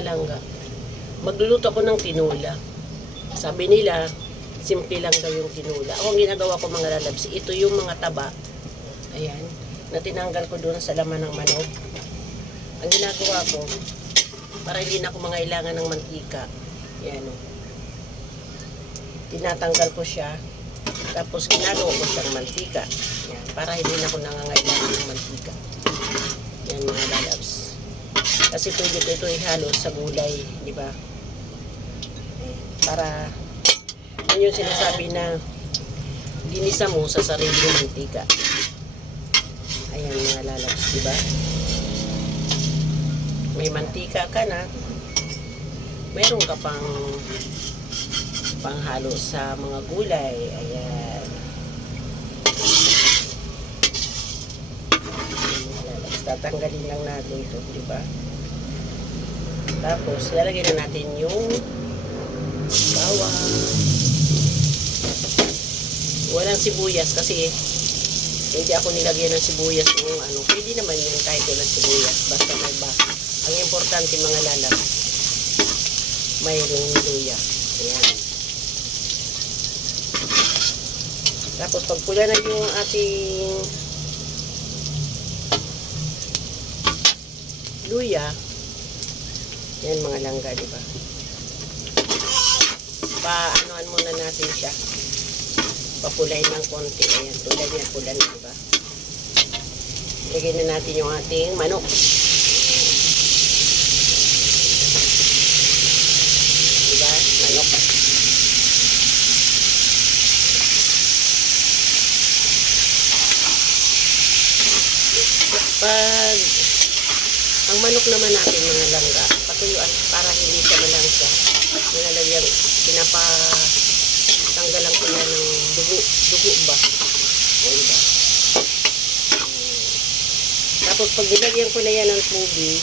mga langga. Magluluto ako ng tinula. Sabi nila, simple lang daw yung tinula. Ako ang ginagawa ko mga lalabs, ito yung mga taba. Ayan. Na tinanggal ko doon sa laman ng manok. Ang ginagawa ko, para hindi na ako mangailangan ng mantika. Ayan o. Tinatanggal ko siya. Tapos ginagawa ko siyang mantika. Ayan. Para hindi na ako nangangailangan ng mantika. Kasi pwede ko ito ihalo sa gulay, di ba? Para, yun yung sinasabi na ginisa mo sa sarili ng mantika. Ayan mga lalabs, di ba? May mantika ka na, meron ka pang panghalo sa mga gulay. Ayan. Tatanggalin lang natin ito, di ba? Tapos, lalagyan na natin yung bawang. Walang sibuyas kasi hindi ako nilagyan ng sibuyas yung ano. Pwede naman yun kahit walang sibuyas. Basta may ba. Ang importante mga lalab, mayroong luya. Ayan. Tapos pag pula na yung ating luya, yan mga langga, di ba? Pa-anuan muna natin siya. Papulay ng konti. Ayan, tulad yan, pula na, di ba? Lagyan na natin yung ating manok. Di ba? Manok. Pag ang manok naman natin mga langga, patuyuan para hindi siya malangsa. Nilalagyan, pinapa tanggalan ko na ng dugo, dugo ba? O diba? Ayan. Tapos pag nilagyan ko na yan ng tubig,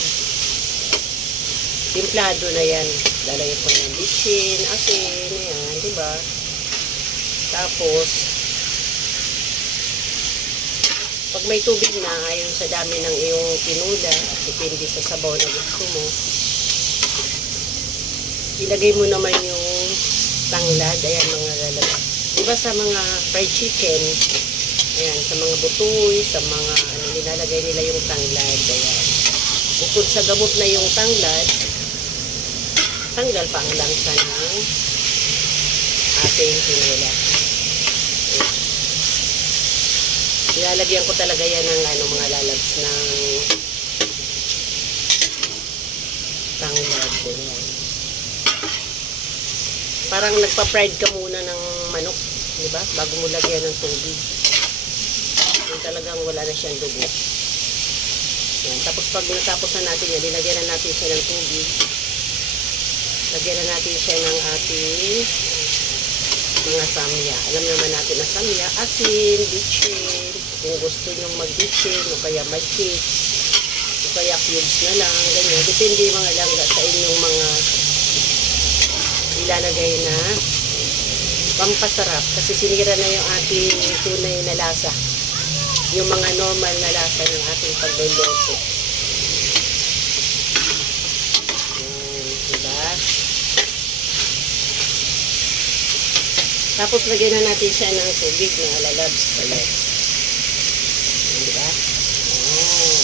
timplado na yan. Lalagyan ko ng bitchin, asin, yan, diba? Tapos, pag may tubig na, ayon sa dami ng iyong tinula, depende sa sabaw na gusto mo, ilagay mo naman yung tanglad, ayan mga lalagay. Diba sa mga fried chicken, ayan, sa mga butoy, sa mga ano, nilalagay nila yung tanglad, ayan. Bukod sa gamot na yung tanglad, tanggal pa ang lansa ng ating tinula. Ayan. Nilalagyan ko talaga yan ng ano, mga lalabs ng tanglad. Ayan. Parang nagpa-fried ka muna ng manok, di ba? Bago mo lagyan ng tubig. Yung talagang wala na siyang dugo. Yan. Tapos pag natapos na natin yan, nilagyan na natin siya ng tubig. Lagyan na natin siya ng ating mga samya. Alam naman natin na samya, asin, bitchin, kung gusto nyong mag-bitchin, o kaya mag-chicks, o kaya cubes na lang, ganyan. Depende mga langga sa inyong mga ilalagay na pampasarap. Kasi sinira na yung ating tunay na lasa. Yung mga normal na lasa ng ating pagluluto. Diba? tapos lagyan na natin siya ng tubig mga lalabs. Ulit Yan, diba? Yan.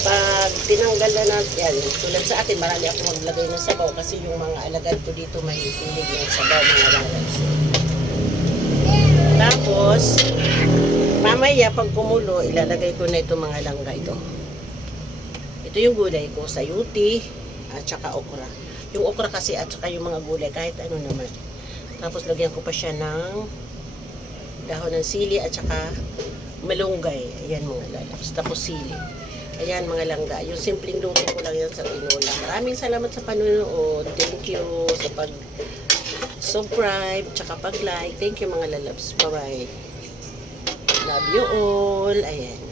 Pag tinanggal na natin yan, tulad sa akin, marami ako maglagay ng sabaw kasi yung mga alagad ko dito may hilig ng sabaw mga lalabs. Tapos, mamaya pag kumulo, ilalagay ko na ito mga langga ito. Ito yung gulay ko, sayuti, at saka okra. Yung okra kasi at saka yung mga gulay, kahit ano naman. Tapos lagyan ko pa siya ng dahon ng sili at saka malunggay. Ayan mga lalabs. Tapos sili. Ayan mga langga. Yung simpleng luto ko lang yan sa tinola. Maraming salamat sa panonood. Thank you sa pag subscribe, tsaka pag like. Thank you mga lalabs. Bye-bye. Love you all. Ayan.